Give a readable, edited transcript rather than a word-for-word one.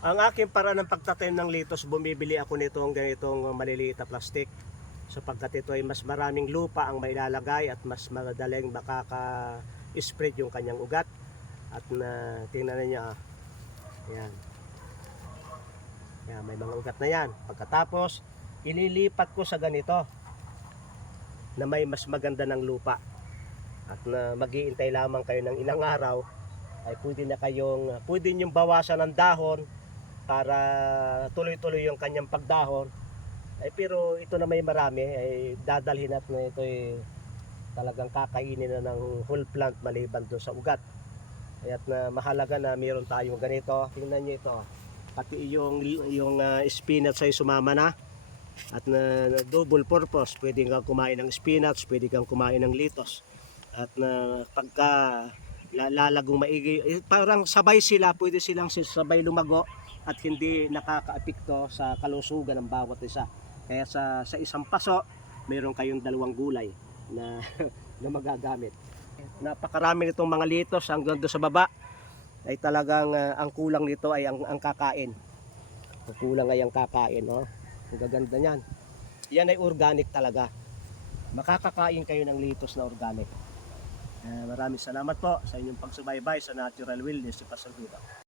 Ang aking paraan ng pagtatanim ng litos, bumibili ako nitong ganitong maliliit na plastic. Sapagkat ito ay mas maraming lupa ang mailalagay at mas madaling makaka-spread yung kanyang ugat. At tingnan niyo, ayan. Ayan, may mga ugat na yan. Pagkatapos, ililipat ko sa ganito na may mas maganda ng lupa. At na mag-iintay lamang kayo ng ilang araw, ay pwede niyong bawasan ng dahon para tuloy-tuloy yung kanyang pagdahon. Ay pero ito na may marami ay dadalhin at na ito ay talagang kakainin na ng whole plant maliban doon sa ugat. Kaya't na mahalaga na mayroon tayong ganito. Tingnan niyo ito. Pati yung spinach ay sumama na. At na double purpose. Pwede kang kumain ng spinach, pwede kang kumain ng litos. At na pagka lalagong maigi, parang sabay sila, pwede silang sabay lumago at hindi nakakaapekto sa kalusugan ng bawat isa. Kaya sa isang paso, mayroon kayong dalawang gulay na, na magagamit. Napakarami nitong mga litos hanggang doon sa baba ay talagang ang kulang nito ay ang kakain. Ang kulang ay ang kakain. Oh. Ang gaganda niyan. Yan ay organic talaga. Makakakain kayo ng litos na organic. Maraming salamat po sa inyong pagsubaybay sa Natural Wellness sa Pasangguda.